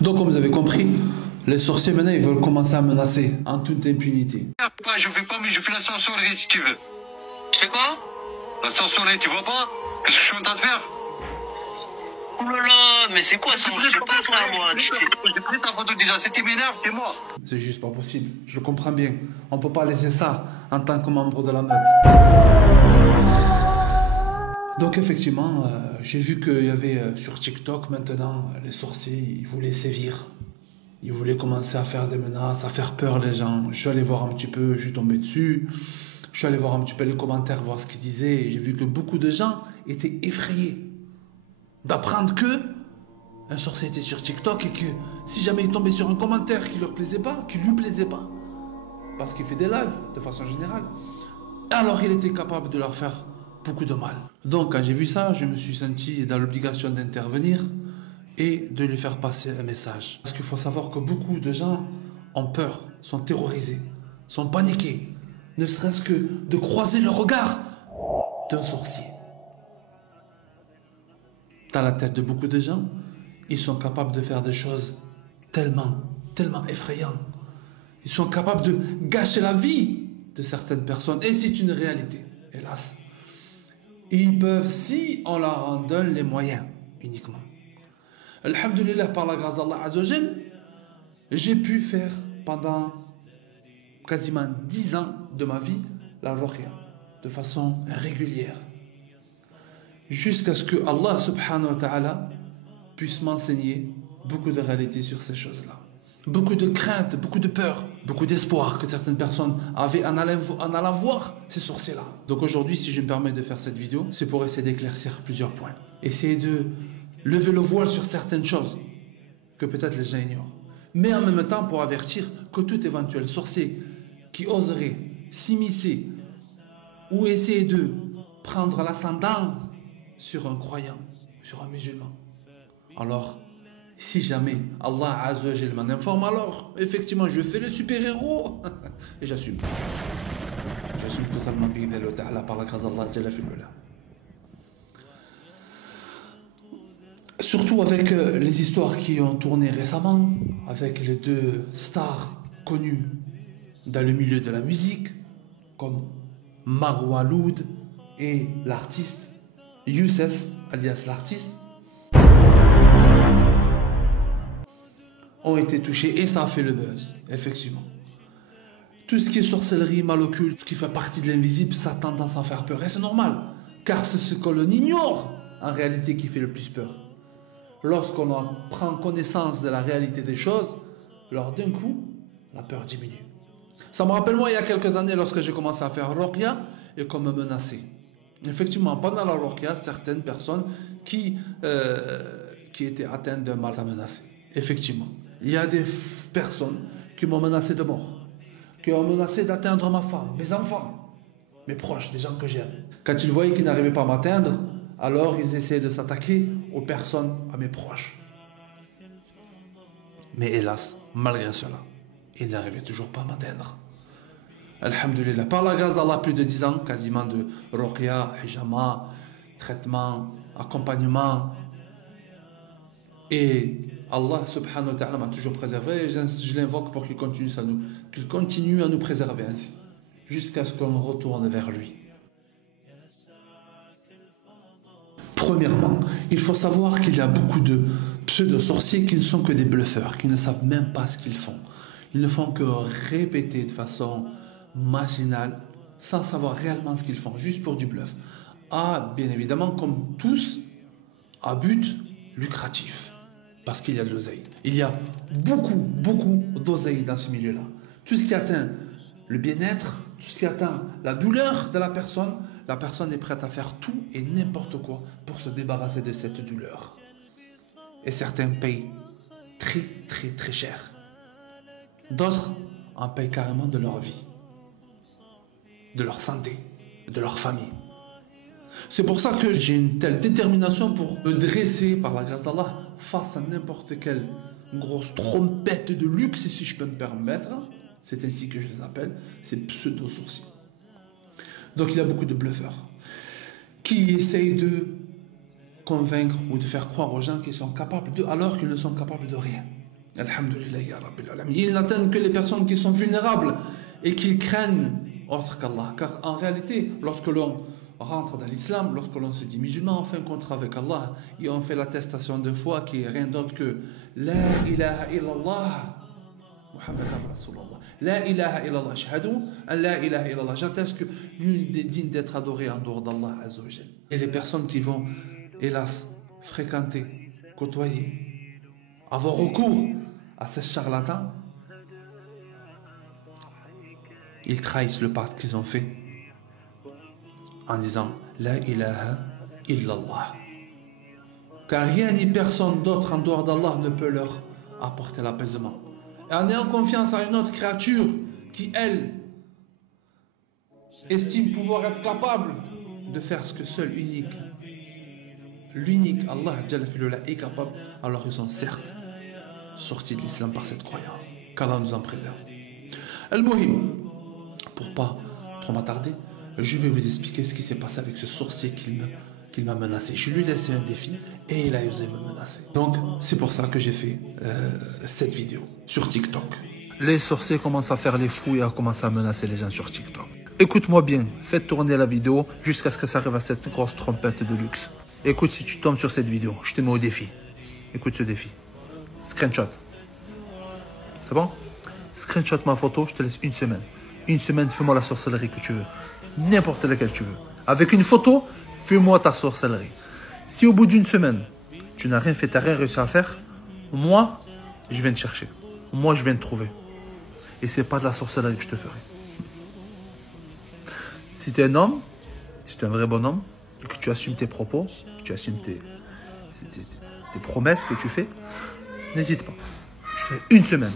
Donc, comme vous avez compris, les sorciers maintenant ils veulent commencer à menacer en toute impunité. Je fais pas, mais je fais la sorcellerie si tu veux. Tu fais quoi? La sorcellerie, tu vois pas? Qu'est-ce que je suis en train de faire? Oh là là, mais c'est quoi ça? Je fais pas ça, moi. J'ai pris ta photo déjà, c'est qui m'énerve, c'est moi. C'est juste pas possible, je le comprends bien. On peut pas laisser ça en tant que membre de la meute. Donc effectivement, j'ai vu qu'il y avait sur TikTok maintenant, les sorciers, ils voulaient sévir. Ils voulaient commencer à faire des menaces, à faire peur les gens. Je suis allé voir un petit peu, je suis tombé dessus. Je suis allé voir un petit peu les commentaires, voir ce qu'ils disaient. J'ai vu que beaucoup de gens étaient effrayés d'apprendre que un sorcier était sur TikTok et que si jamais il tombait sur un commentaire qui leur plaisait pas, qui lui plaisait pas, parce qu'il fait des lives de façon générale, alors il était capable de leur faire beaucoup de mal. Donc quand j'ai vu ça, je me suis senti dans l'obligation d'intervenir et de lui faire passer un message. Parce qu'il faut savoir que beaucoup de gens ont peur, sont terrorisés, sont paniqués, ne serait-ce que de croiser le regard d'un sorcier. Dans la tête de beaucoup de gens, ils sont capables de faire des choses tellement effrayantes. Ils sont capables de gâcher la vie de certaines personnes. Et c'est une réalité, hélas. Ils peuvent, si on leur en donne les moyens, uniquement. Alhamdulillah, par la grâce d'Allah Azzawajal, j'ai pu faire pendant quasiment 10 ans de ma vie la ruqya, de façon régulière. Jusqu'à ce que Allah subhanahu wa ta'ala puisse m'enseigner beaucoup de réalités sur ces choses-là. Beaucoup de craintes, beaucoup de peur, beaucoup d'espoir que certaines personnes avaient en allant voir ces sorciers-là. Donc aujourd'hui, si je me permets de faire cette vidéo, c'est pour essayer d'éclaircir plusieurs points. Essayer de lever le voile sur certaines choses que peut-être les gens ignorent. Mais en même temps pour avertir que tout éventuel sorcier qui oserait s'immiscer ou essayer de prendre l'ascendant sur un croyant, sur un musulman. Alors, si jamais Allah Azza wa Jalla m'en informe, alors effectivement je fais le super-héros et j'assume. J'assume totalement par la grâce d'Allah Jalla fi'lula. Surtout avec les histoires qui ont tourné récemment, avec les deux stars connues dans le milieu de la musique, comme Marwa Loud et l'artiste Youssef, alias l'artiste, ont été touchés et ça a fait le buzz, effectivement. Tout ce qui est sorcellerie, mal occulte, ce qui fait partie de l'invisible, ça a tendance à faire peur. Et c'est normal, car c'est ce que l'on ignore en réalité qui fait le plus peur. Lorsqu'on prend connaissance de la réalité des choses, alors d'un coup, la peur diminue. Ça me rappelle moi il y a quelques années lorsque j'ai commencé à faire ruqya et qu'on me menaçait. Effectivement, pendant la ruqya, certaines personnes qui étaient atteintes d'un mal, ça menaçait. Effectivement, il y a des personnes qui m'ont menacé de mort, qui ont menacé d'atteindre ma femme, mes enfants, mes proches, des gens que j'aime. Quand ils voyaient qu'ils n'arrivaient pas à m'atteindre, alors ils essayaient de s'attaquer aux personnes, à mes proches. Mais hélas, malgré cela, ils n'arrivaient toujours pas à m'atteindre. Alhamdulillah, par la grâce d'Allah, plus de 10 ans, quasiment de ruqya, hijama, traitement, accompagnement. Et Allah subhanahu wa ta'ala m'a toujours préservé et je l'invoque pour qu'il continue à nous préserver ainsi, jusqu'à ce qu'on retourne vers lui. Premièrement, il faut savoir qu'il y a beaucoup de pseudo-sorciers qui ne sont que des bluffeurs, qui ne savent même pas ce qu'ils font. Ils ne font que répéter de façon machinale, sans savoir réellement ce qu'ils font, juste pour du bluff. Ah, bien évidemment, comme tous, à but lucratif, parce qu'il y a de l'oseille. Il y a beaucoup d'oseille dans ce milieu-là. Tout ce qui atteint le bien-être, tout ce qui atteint la douleur de la personne est prête à faire tout et n'importe quoi pour se débarrasser de cette douleur. Et certains payent très cher. D'autres en payent carrément de leur vie, de leur santé, de leur famille. C'est pour ça que j'ai une telle détermination pour me dresser, par la grâce d'Allah, face à n'importe quelle grosse trompette de luxe, si je peux me permettre. C'est ainsi que je les appelle, ces pseudo-sourcils. Donc il y a beaucoup de bluffeurs qui essayent de convaincre ou de faire croire aux gens qu'ils sont capables de, alors qu'ils ne sont capables de rien. Alhamdulillah ya Rabbil Alamin. Ils n'atteignent que les personnes qui sont vulnérables et qui craignent autre qu'Allah. Car en réalité, lorsque l'on rentre dans l'islam, lorsque l'on se dit musulman, on fait un contrat avec Allah et on fait l'attestation de foi qui est rien d'autre que La ilaha illallah Muhammad Rasulullah. La ilaha illallah. Ashhadu an la ilaha illallah. J'atteste que nul n'est digne d'être adoré en dehors d'Allah Azza wa Jal. Et les personnes qui vont, hélas, fréquenter, côtoyer, avoir recours à ces charlatans, ils trahissent le pacte qu'ils ont fait en disant La ilaha illallah. Car rien ni personne d'autre en dehors d'Allah ne peut leur apporter l'apaisement. Et en ayant confiance à une autre créature qui, elle, estime pouvoir être capable de faire ce que seul l'unique Allah est capable, alors ils sont certes sortis de l'islam par cette croyance. Qu'Allah nous en préserve. Al-Muhim, pour pas trop m'attarder, je vais vous expliquer ce qui s'est passé avec ce sorcier qu'il m'a menacé. Je lui ai laissé un défi et il a osé me menacer. Donc c'est pour ça que j'ai fait cette vidéo sur TikTok. Les sorciers commencent à faire les fous et à commencer à menacer les gens sur TikTok. Écoute-moi bien, faites tourner la vidéo jusqu'à ce que ça arrive à cette grosse trompette de luxe. Écoute, si tu tombes sur cette vidéo, je te mets au défi. Écoute ce défi. Screenshot. C'est bon? Screenshot ma photo, je te laisse une semaine. Une semaine, fais-moi la sorcellerie que tu veux. N'importe laquelle tu veux. Avec une photo, fais-moi ta sorcellerie. Si au bout d'une semaine, tu n'as rien fait, tu n'as rien réussi à faire, moi, je viens te chercher. Moi, je viens te trouver. Et c'est pas de la sorcellerie que je te ferai. Si tu es un homme, si tu es un vrai bonhomme, et que tu assumes tes propos, que tu assumes tes promesses que tu fais, n'hésite pas. Je te fais une semaine.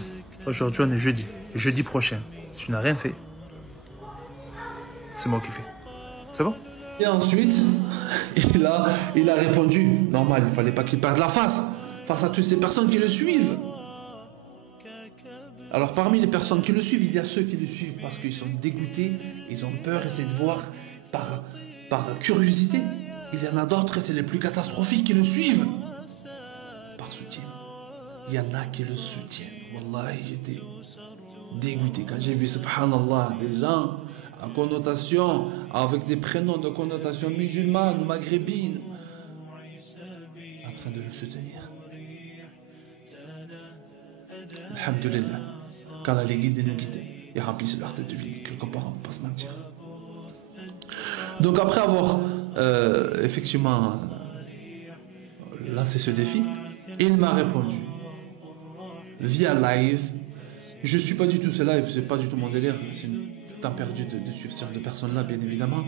Aujourd'hui, on est jeudi. Jeudi prochain, si tu n'as rien fait, c'est moi qui fais. C'est bon? Et ensuite, il a répondu. Normal, il ne fallait pas qu'il perde la face à toutes ces personnes qui le suivent. Alors parmi les personnes qui le suivent, il y a ceux qui le suivent parce qu'ils sont dégoûtés, ils ont peur, essaient de voir par curiosité. Il y en a d'autres, et c'est les plus catastrophiques, qui le suivent par soutien. Il y en a qui le soutiennent. Wallahi, j'étais dégoûté quand j'ai vu, subhanallah, des gens à connotation, avec des prénoms de connotation musulmane ou maghrébine, en train de le soutenir. Alhamdulillah, qu'Allah les guide et nous guide et remplisse leur tête de vide. Quelque part, on ne peut pas se mentir. Donc après avoir effectivement lancé ce défi, il m'a répondu via live. Je ne suis pas du tout ce live, c'est pas du tout mon délire. C'est une temps perdu de suivre ce genre de personnes-là, bien évidemment.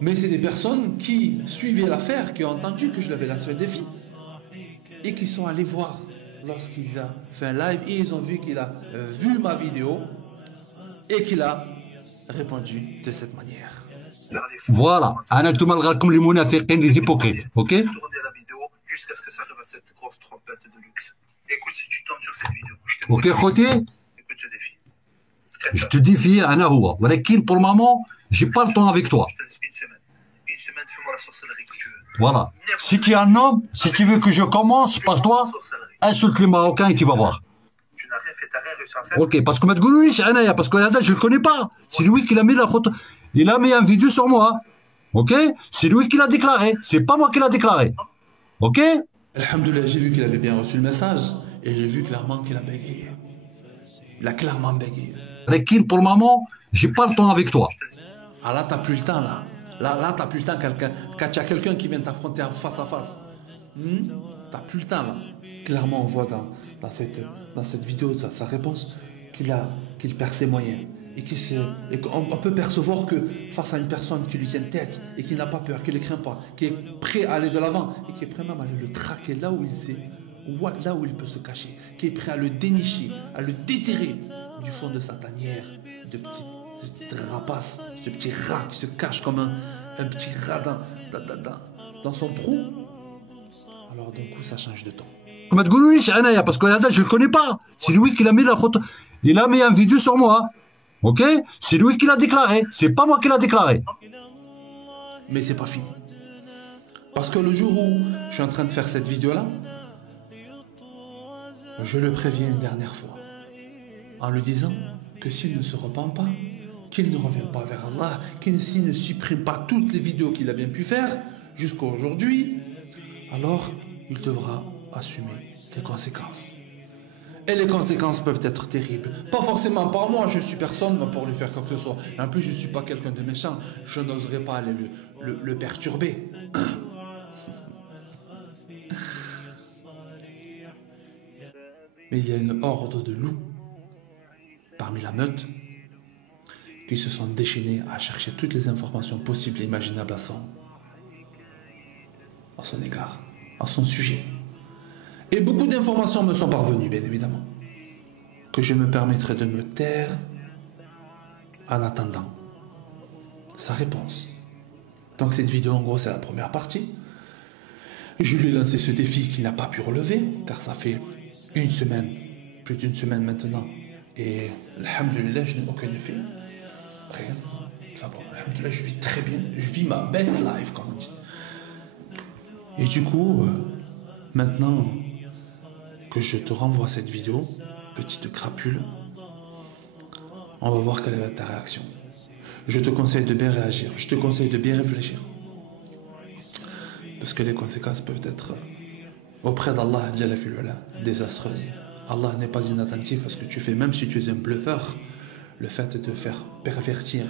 Mais c'est des personnes qui suivaient l'affaire, qui ont entendu que je l'avais lancé un défi et qui sont allés voir lorsqu'il a fait un live et ils ont vu qu'il a vu ma vidéo et qu'il a répondu de cette manière. Voilà, anatouma الغاكم les munafiqin, les hypocrites, ok? Tournez la vidéo jusqu'à ce que ça arrive à cette grosse trompette de luxe. Écoute, si tu tombes sur cette vidéo, je te Ok, خوتي, écoute ce défi. je te défie, أنا هو, ولكن pour le moment, j'ai pas le temps avec toi. Je te laisse une semaine. Une semaine, fais-moi la sorcellerie que tu veux. Voilà. Si tu es un homme, si tu veux que je commence par toi, insulte les Marocains et tu vas voir. Tu n'as rien fait, t'as rien réussi à faire. Ok, parce que ما تقولوليش أنايا, parce que je le connais pas. C'est lui qui l'a mis la photo. Il a mis un vidéo sur moi. Ok? C'est lui qui l'a déclaré. C'est pas moi qui l'a déclaré. Ok? Alhamdoulilah, j'ai vu qu'il avait bien reçu le message et j'ai vu clairement qu'il a bégayé. Il a clairement bégayé. Rekin, pour le moment, j'ai pas le temps avec toi. Ah là, t'as plus le temps là. Là, t'as plus le temps quand tu as quelqu'un qui vient t'affronter en face à face. T'as plus le temps là. Clairement, on voit dans cette vidéo sa réponse qu'il perd ses moyens. Et qu'on peut percevoir que face à une personne qui lui tient tête et qui n'a pas peur, qui ne le craint pas, qui est prêt à aller de l'avant et qui est prêt même à aller le traquer là où il sait, là où il peut se cacher, qui est prêt à le dénicher, à le déterrer du fond de sa tanière, de petite rapace, ce petit rat qui se cache comme un petit rat dans son trou, alors d'un coup ça change de ton. ما تقولوليش عنايا باسكو هذا je le connais pas. C'est lui qui l'a mis la photo. Il a mis un vidéo sur moi. Ok? C'est lui qui l'a déclaré. C'est pas moi qui l'a déclaré. Mais c'est pas fini. Parce que le jour où je suis en train de faire cette vidéo-là, je le préviens une dernière fois, en lui disant que s'il ne se repent pas, qu'il ne revient pas vers Allah, s'il ne supprime pas toutes les vidéos qu'il a bien pu faire jusqu'à aujourd'hui, alors il devra assumer les conséquences. Et les conséquences peuvent être terribles. Pas forcément par moi, je ne suis personne pour lui faire quoi que ce soit. Et en plus, je ne suis pas quelqu'un de méchant. Je n'oserais pas aller le perturber. Mais il y a une horde de loups parmi la meute qui se sont déchaînés à chercher toutes les informations possibles et imaginables à son égard, à son sujet. Et beaucoup d'informations me sont parvenues, bien évidemment, que je me permettrai de me taire en attendant sa réponse. Donc cette vidéo, en gros, c'est la première partie. Je lui ai lancé ce défi qu'il n'a pas pu relever, car ça fait une semaine, plus d'une semaine maintenant. Et, alhamdoulilah, je n'ai aucun effet. Rien. Ça va, alhamdoulilah, je vis très bien. Je vis ma best life, comme on dit. Et du coup, maintenant que je te renvoie cette vidéo, petite crapule, on va voir quelle va être ta réaction. Je te conseille de bien réagir. Je te conseille de bien réfléchir. Parce que les conséquences peuvent être, auprès d'Allah, désastreuses. Allah n'est pas inattentif à ce que tu fais, même si tu es un bluffeur. Le fait de faire pervertir,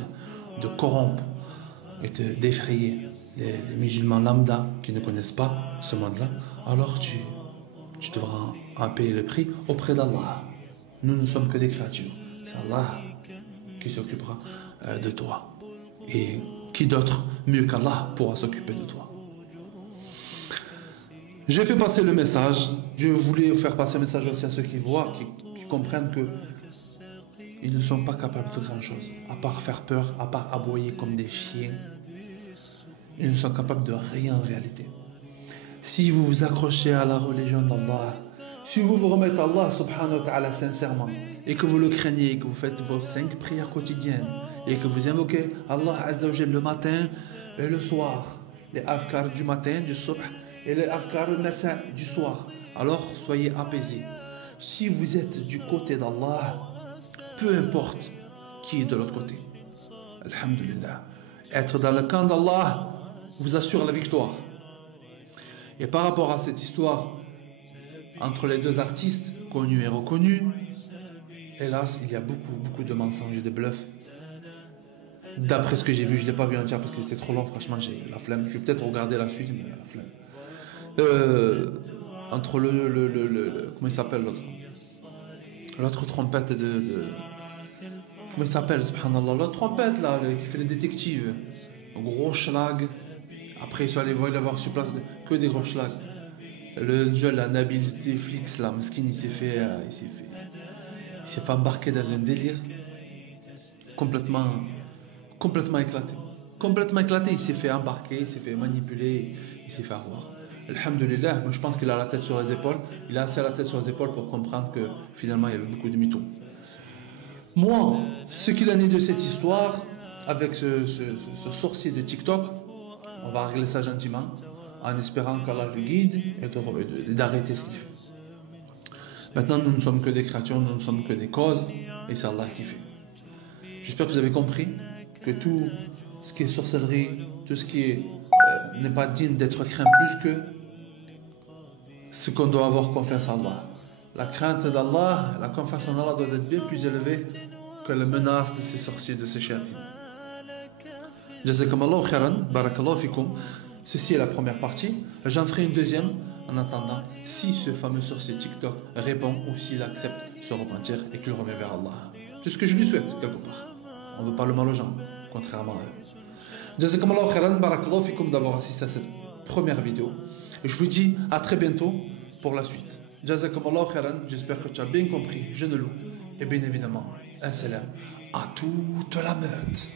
de corrompre et d'effrayer les musulmans lambda qui ne connaissent pas ce monde-là, alors tu devras en payer le prix auprès d'Allah. Nous ne sommes que des créatures. C'est Allah qui s'occupera de toi. Et qui d'autre mieux qu'Allah pourra s'occuper de toi. J'ai fait passer le message. Je voulais faire passer le message aussi à ceux qui voient, qui comprennent que ils ne sont pas capables de grand-chose, à part faire peur, à part aboyer comme des chiens. Ils ne sont capables de rien en réalité. Si vous vous accrochez à la religion d'Allah, si vous vous remettez à Allah subhanahu wa ta'ala sincèrement, et que vous le craignez, et que vous faites vos 5 prières quotidiennes, et que vous invoquez Allah Azza wa Jal le matin et le soir, les afkar du matin, du subh, et les afkar le nasa du soir, alors soyez apaisés. Si vous êtes du côté d'Allah, peu importe qui est de l'autre côté, alhamdulillah, être dans le camp d'Allah vous assure la victoire. Et par rapport à cette histoire entre les deux artistes, connus et reconnus, hélas, il y a beaucoup de mensonges et de bluffs. D'après ce que j'ai vu, je ne l'ai pas vu entière parce que c'était trop long, franchement, j'ai la flemme. Je vais peut-être regarder la suite, mais la flemme. Entre comment il s'appelle l'autre? L'autre trompette comment il s'appelle, subhanallah? L'autre trompette, là, qui fait les détectives. Un gros schlag. Après, ils sont allés voir sur place que des gros schlags. Le jeune, la Nabil Flix, là, Mskin, il s'est fait embarquer dans un délire complètement éclaté. Complètement éclaté, il s'est fait embarquer, il s'est fait manipuler, il s'est fait avoir. Alhamdulillah, moi je pense qu'il a la tête sur les épaules. Il a assez la tête sur les épaules pour comprendre que finalement il y avait beaucoup de mythos. Moi, ce qu'il en est de cette histoire, avec ce sorcier de TikTok, on va régler ça gentiment, en espérant qu'Allah le guide et d'arrêter ce qu'il fait. Maintenant, nous ne sommes que des créatures, nous ne sommes que des causes, et c'est Allah qui fait. J'espère que vous avez compris que tout ce qui est sorcellerie, tout ce qui n'est pas digne d'être craint plus que ce qu'on doit avoir confiance en Allah. La crainte d'Allah, la confiance en Allah doit être bien plus élevée que la menace de ces sorciers, de ces chéatines. Jazakumullahu khairan, barakallahu fikum. Ceci est la première partie. J'en ferai une deuxième en attendant si ce fameux sorcier TikTok répond ou s'il accepte se repentir et qu'il remet vers Allah. C'est ce que je lui souhaite quelque part. On ne veut pas le mal aux gens, contrairement à eux. Jazakumullahu khairan, barakallahu fikum d'avoir assisté à cette première vidéo. Et je vous dis à très bientôt pour la suite. Jazakumullahu khairan, j'espère que tu as bien compris, je ne loue. Et bien évidemment, un salam à toute la meute.